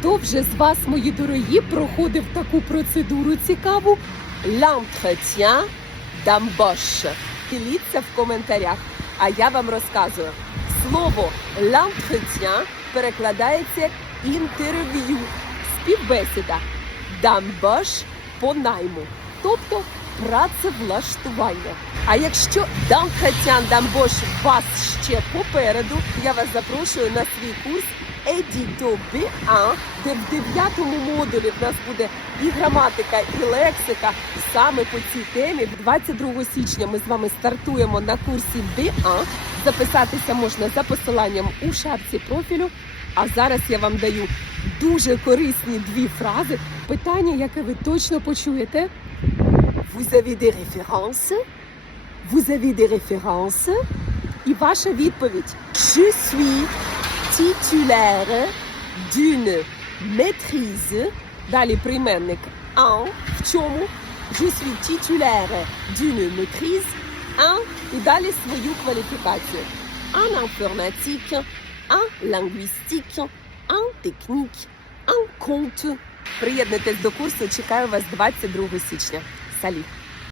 Хто вже з вас, мої дорогі, проходив таку процедуру цікаву? L'entretien d'embauche. Діліться в коментарях. А я вам розказую. Слово l'entretien перекладається інтерв'ю, співбесіда. D'embauche – по найму, тобто працевлаштування. А якщо d'entretien d'embauche вас ще попереду, я вас запрошую на свій курс Edito B1, де в дев'ятому модулі в нас буде і граматика, і лексика саме по цій темі. 22 січня ми з вами стартуємо на курсі B1. Записатися можна за посиланням у шапці профілю. А зараз я вам даю дуже корисні дві фрази. Питання, яке ви точно почуєте. Vous avez des références? Vous avez des références? І ваша відповідь. Je suis titulaire d'une maîtrise. Далі прийменник en. В чому? Je suis titulaire d'une maîtrise en. І далі свою кваліфікацію. En informatique, en linguistique, en technique, en compte. Приєднуйтесь до курсу. Чекаю вас 22 січня. Салют!